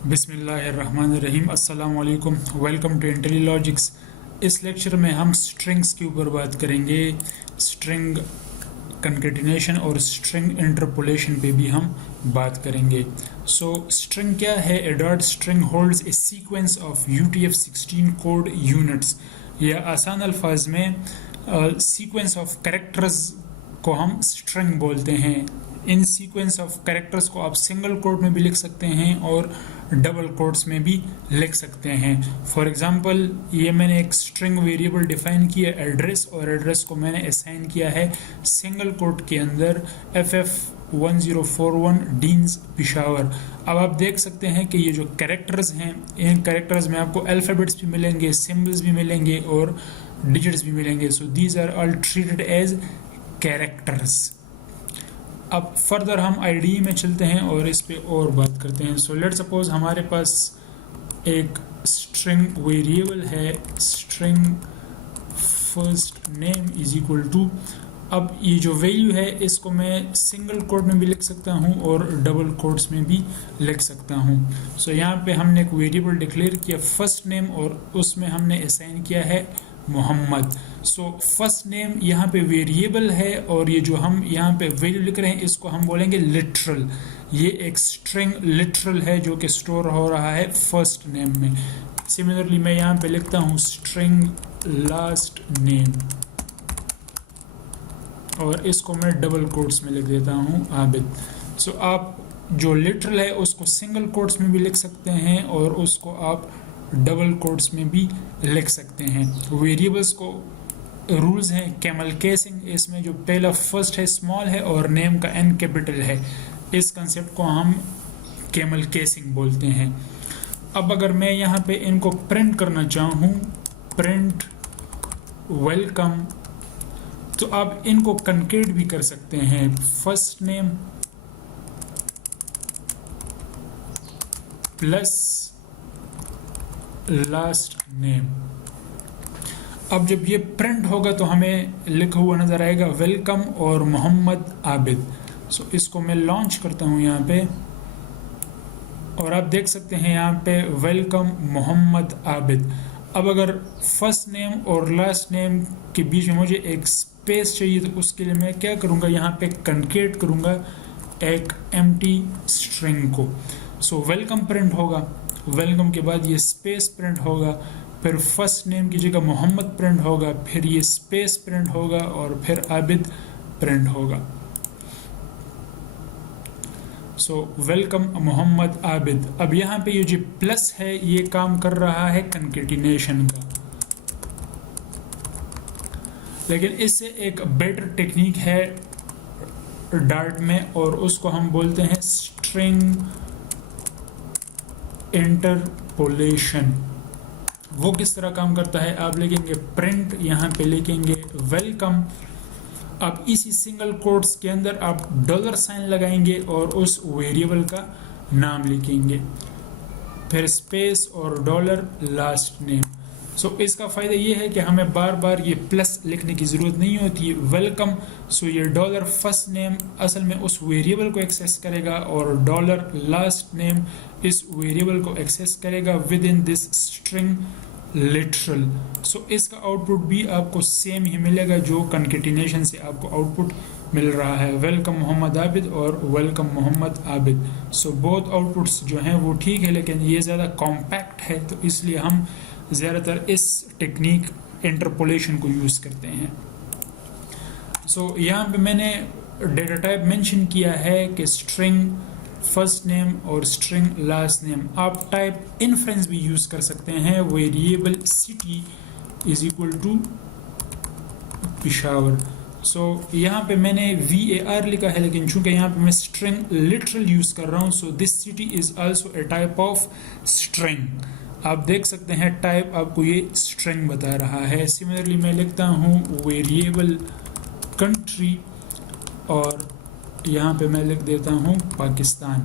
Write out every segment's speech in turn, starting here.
बिस्मिल्लाहिर्रहमानिर्रहीम। अस्सलाम वालेकुम। Welcome to Intellilogics. इस लेक्चर में हम स्ट्रिंग्स के ऊपर बात करेंगे। स्ट्रिंग कंकेटिनेशन और स्ट्रिंग इंटरपोलेशन पे भी हम बात करेंगे। स्ट्रिंग क्या है? A dot string holds a sequence of UTF-16 code units, या आसान अल्फाज में सीक्वेंस ऑफ कैरेक्टर्स को हम स्ट्रिंग बोलते हैं। इन सीक्वेंस ऑफ कैरेक्टर्स को आप सिंगल कोट में भी लिख सकते हैं और डबल कोट्स में भी लिख सकते हैं। फॉर एग्जांपल, ये मैंने एक स्ट्रिंग वेरिएबल डिफाइन किया एड्रेस, और एड्रेस को मैंने असाइन किया है सिंगल कोट के अंदर FF1041 डीन्स पिशावर। अब आप देख सकते हैं कि ये जो कैरेक्टर्स हैं, इन कैरेक्टर्स में आपको अल्फ़ाबेट्स भी मिलेंगे, सिम्बल्स भी मिलेंगे और डिजिट्स भी मिलेंगे। So these are all treated as characters. अब फर्दर हम IDE में चलते हैं और इस पे और बात करते हैं। सो लेट सपोज हमारे पास एक स्ट्रिंग वेरिएबल है, string first name is equal to. अब ये जो वैल्यू है इसको मैं सिंगल कोट में भी लिख सकता हूँ और डबल कोट्स में भी लिख सकता हूँ। सो यहाँ पे हमने एक वेरिएबल डिक्लेयर किया फर्स्ट नेम, और उसमें हमने असाइन किया है मोहम्मद। सो फर्स्ट नेम यहाँ पे वेरिएबल है, और ये जो हम यहाँ पे वैल्यू लिख रहे हैं इसको हम बोलेंगे लिटरल। ये एक स्ट्रिंग लिटरल है जो कि स्टोर हो रहा है फर्स्ट नेम में। सिमिलरली मैं यहाँ पे लिखता हूँ स्ट्रिंग लास्ट नेम, और इसको मैं डबल कोट्स में लिख देता हूँ आबिद। सो आप जो लिटरल है उसको सिंगल कोट्स में भी लिख सकते हैं और उसको आप डबल कोट्स में भी लिख सकते हैं। वेरिएबल्स को रूल्स हैं कैमल केसिंग। इसमें जो पहला फर्स्ट है स्मॉल है और नेम का N कैपिटल है। इस कंसेप्ट को हम कैमल केसिंग बोलते हैं। अब अगर मैं यहाँ पे इनको प्रिंट करना चाहूँ, प्रिंट वेलकम, तो आप इनको कंकेट भी कर सकते हैं। First name plus last name. अब जब ये प्रिंट होगा तो हमें लिखा हुआ नजर आएगा वेलकम और मोहम्मद आबिद। सो इसको मैं लॉन्च करता हूँ यहाँ पे, और आप देख सकते हैं यहाँ पे वेलकम मोहम्मद आबिद। अब अगर फर्स्ट नेम और लास्ट नेम के बीच में मुझे एक स्पेस चाहिए तो उसके लिए मैं क्या करूँगा, यहाँ पे कंकेट करूँगा एक एम्प्टी स्ट्रिंग को। सो वेलकम प्रिंट होगा, वेलकम के बाद ये स्पेस प्रिंट होगा, फिर फर्स्ट नेम की जगह मोहम्मद प्रिंट होगा, फिर ये स्पेस प्रिंट होगा और फिर आबिद प्रिंट होगा। So welcome Mohammad Abid. अब यहाँ पे ये जो प्लस है ये काम कर रहा है कंकेटिनेशन का, लेकिन इससे एक बेटर टेक्निक है डार्ट में, और उसको हम बोलते हैं स्ट्रिंग इंटरपोलेशन। वो किस तरह काम करता है? आप लिखेंगे प्रिंट, यहाँ पे लिखेंगे वेलकम। अब इसी सिंगल कोट्स के अंदर आप डॉलर साइन लगाएंगे और उस वेरिएबल का नाम लिखेंगे, फिर स्पेस और डॉलर लास्ट नेम। सो इसका फ़ायदा ये है कि हमें बार बार ये प्लस लिखने की ज़रूरत नहीं होती है। वेलकम, सो ये डॉलर फर्स्ट नेम असल में उस वेरिएबल को एक्सेस करेगा और डॉलर लास्ट नेम इस वेरिएबल को एक्सेस करेगा with in this string literal. So इसका आउटपुट भी आपको सेम ही मिलेगा जो कंकेटिनेशन से आपको आउटपुट मिल रहा है, वेलकम मोहम्मद आबिद और welcome Mohammad Abid. So both outputs जो हैं वो ठीक है, लेकिन ये ज़्यादा कॉम्पैक्ट है तो इसलिए हम ज़्यादातर इस टेक्निक इंटरपोलेशन को यूज़ करते हैं। सो यहाँ पे मैंने डेटा टाइप मेंशन किया है कि स्ट्रिंग फर्स्ट नेम और स्ट्रिंग लास्ट नेम। आप टाइप इनफ्रेंस भी यूज़ कर सकते हैं। Variable city is equal to Peshawar. So यहाँ पे मैंने VAR लिखा है, लेकिन चूंकि यहाँ पे मैं स्ट्रिंग लिटरल यूज़ कर रहा हूँ, so this city is also a type of string. आप देख सकते हैं टाइप आपको ये स्ट्रिंग बता रहा है। सिमिलरली मैं लिखता हूँ वेरिएबल कंट्री, और यहाँ पे मैं लिख देता हूँ पाकिस्तान।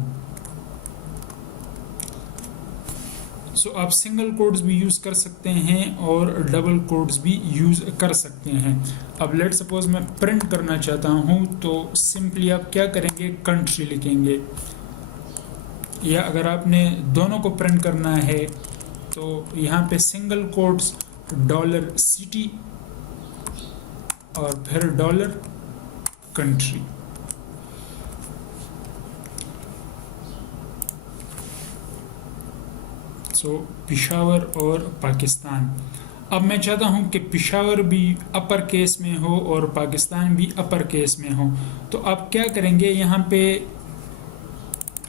सो आप सिंगल कोड्स भी यूज़ कर सकते हैं और डबल कोड्स भी यूज़ कर सकते हैं। अब लेट सपोज मैं प्रिंट करना चाहता हूँ, तो सिंपली आप क्या करेंगे, कंट्री लिखेंगे, या अगर आपने दोनों को प्रिंट करना है तो यहाँ पे सिंगल कोट्स $सिटी और फिर $कंट्री। सो पिशावर और पाकिस्तान। अब मैं चाहता हूं कि पिशावर भी अपर केस में हो और पाकिस्तान भी अपर केस में हो। तो आप क्या करेंगे, यहाँ पे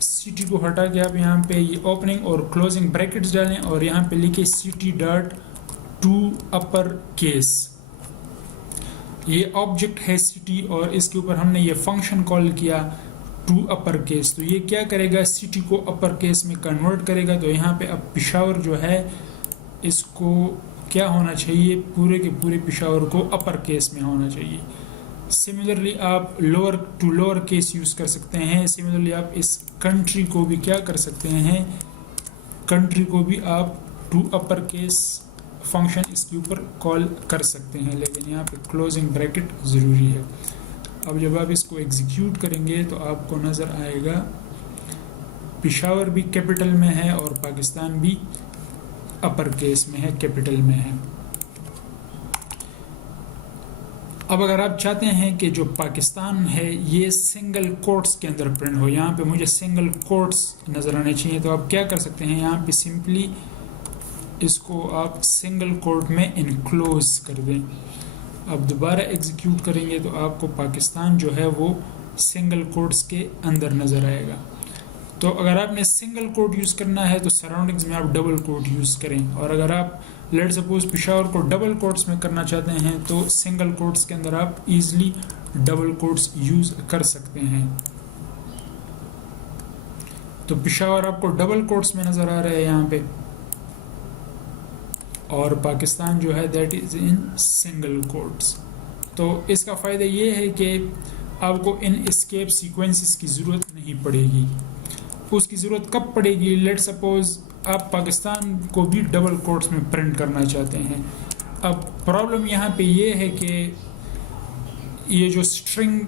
सिटी को हटा के आप यहाँ पे ये ओपनिंग और क्लोजिंग ब्रैकेट्स डालें और यहाँ पे लिखे city.to अपर केस। ये ऑब्जेक्ट है सिटी और इसके ऊपर हमने ये फंक्शन कॉल किया टू अपर केस। तो ये क्या करेगा, सिटी को अपर केस में कन्वर्ट करेगा। तो यहाँ पे अब पिशावर जो है इसको क्या होना चाहिए, पूरे के पूरे पिशावर को अपर केस में होना चाहिए। सिमिलरली आप lower to lower case use कर सकते हैं। सिमिलरली आप इस कंट्री को भी क्या कर सकते हैं, कंट्री को भी आप टू अपर केस फंक्शन इसके ऊपर कॉल कर सकते हैं, लेकिन यहाँ पे क्लोजिंग ब्रैकेट ज़रूरी है। अब जब आप इसको एग्जीक्यूट करेंगे तो आपको नज़र आएगा पिशावर भी कैपिटल में है और पाकिस्तान भी अपर केस में है, कैपिटल में है। अब अगर आप चाहते हैं कि जो पाकिस्तान है ये सिंगल कोट्स के अंदर प्रिंट हो, यहाँ पे मुझे सिंगल कोट्स नज़र आने चाहिए, तो आप क्या कर सकते हैं, यहाँ पे सिंपली इसको आप सिंगल कोट में इनक्लोज कर दें। अब दोबारा एग्जीक्यूट करेंगे तो आपको पाकिस्तान जो है वो सिंगल कोट्स के अंदर नज़र आएगा। तो अगर आपने सिंगल कोट यूज़ करना है तो सराउंडिंग्स में आप डबल कोट यूज़ करें, और अगर आप लेट सपोज पिशावर को डबल कोट्स में करना चाहते हैं तो सिंगल कोट्स के अंदर आप इजीली डबल कोट्स यूज़ कर सकते हैं। तो पिशावर आपको डबल कोट्स में नज़र आ रहा है यहाँ पे, और पाकिस्तान जो है that is in single quotes. तो इसका फ़ायदा ये है कि आपको इन एस्केप सीक्वेंसेस की ज़रूरत नहीं पड़ेगी। उसकी ज़रूरत कब पड़ेगी, लेट सपोज आप पाकिस्तान को भी डबल कोट्स में प्रिंट करना चाहते हैं। अब प्रॉब्लम यहाँ पे ये है कि ये जो स्ट्रिंग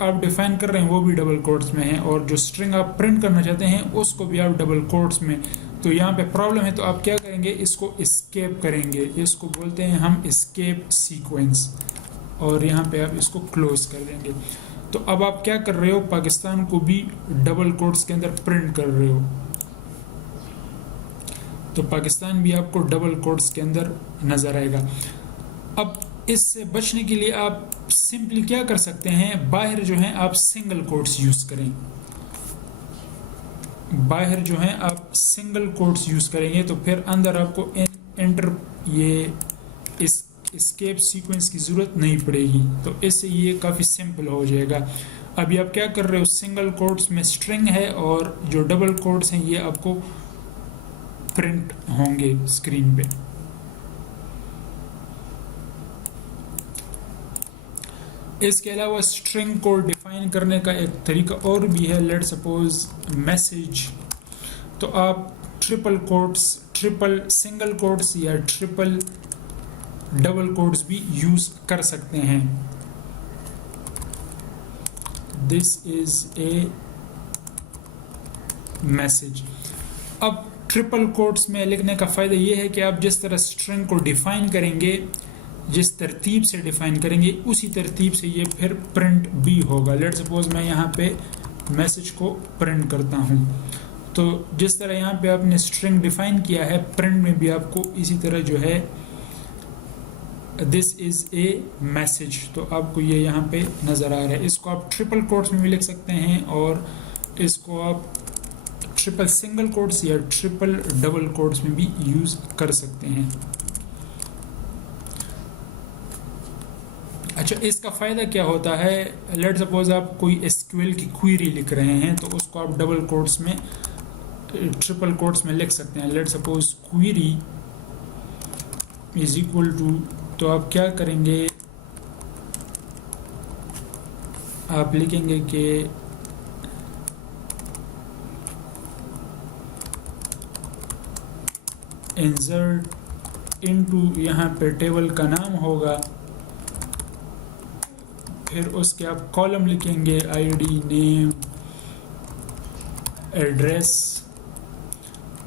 आप डिफाइन कर रहे हैं वो भी डबल कोट्स में है, और जो स्ट्रिंग आप प्रिंट करना चाहते हैं उसको भी आप डबल कोट्स में। तो यहाँ पे प्रॉब्लम है, तो आप क्या करेंगे, इसको एस्केप करेंगे, इसको बोलते हैं हम एस्केप सीक्वेंस, और यहाँ पे आप इसको क्लोज कर देंगे। तो अब आप क्या कर रहे हो, पाकिस्तान को भी डबल कोट्स के अंदर प्रिंट कर रहे हो, तो पाकिस्तान भी आपको डबल कोट्स के अंदर नज़र आएगा। अब इससे बचने के लिए आप सिंपली क्या कर सकते हैं, बाहर जो है आप सिंगल कोट्स यूज़ करें, बाहर जो है आप सिंगल कोट्स यूज़ करेंगे तो फिर अंदर आपको एंटर ये इस एस्केप सीक्वेंस की ज़रूरत नहीं पड़ेगी। तो इससे ये काफ़ी सिंपल हो जाएगा। अभी आप क्या कर रहे हो, सिंगल कोट्स में स्ट्रिंग है और जो डबल कोट्स हैं ये आपको प्रिंट होंगे स्क्रीन पे। इसके अलावा स्ट्रिंग को डिफाइन करने का एक तरीका और भी है, लेट सपोज मैसेज। तो आप triple quotes, triple single quotes या ट्रिपल डबल कोट्स भी यूज कर सकते हैं। This is a message. अब ट्रिपल कोट्स में लिखने का फ़ायदा ये है कि आप जिस तरह स्ट्रिंग को डिफाइन करेंगे, जिस तरतीब से डिफाइन करेंगे उसी तरतीब से ये फिर प्रिंट भी होगा। लेट सपोज मैं यहाँ पे मैसेज को प्रिंट करता हूँ, तो जिस तरह यहाँ पे आपने स्ट्रिंग डिफाइन किया है, प्रिंट में भी आपको इसी तरह जो है दिस इज़ ए मैसेज, तो आपको ये यहाँ पे नज़र आ रहा है। इसको आप ट्रिपल कोट्स में भी लिख सकते हैं और इसको आप ट्रिपल सिंगल कोट्स या ट्रिपल डबल कोट्स में भी यूज़ कर सकते हैं। अच्छा, इसका फ़ायदा क्या होता है, लेट सपोज आप कोई एसक्यूएल की क्वेरी लिख रहे हैं तो उसको आप डबल कोट्स में, ट्रिपल कोट्स में लिख सकते हैं। Let suppose query is equal to, तो आप क्या करेंगे, आप लिखेंगे कि इंसर्ट इनटू, यहाँ पे टेबल का नाम होगा, फिर उसके आप कॉलम लिखेंगे आईडी, नेम, एड्रेस,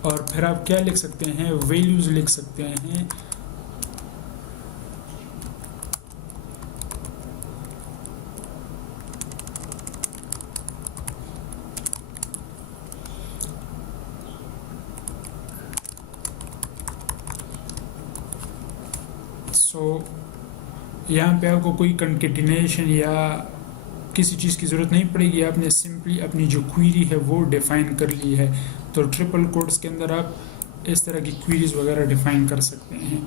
और फिर आप क्या लिख सकते हैं, वैल्यूज़ लिख सकते हैं। सो यहाँ पे आपको कोई कंकेटिनेशन या किसी चीज़ की ज़रूरत नहीं पड़ेगी, आपने सिंपली अपनी जो क्वेरी है वो डिफ़ाइन कर ली है। तो ट्रिपल कोट्स के अंदर आप इस तरह की क्वेरीज वगैरह डिफ़ाइन कर सकते हैं।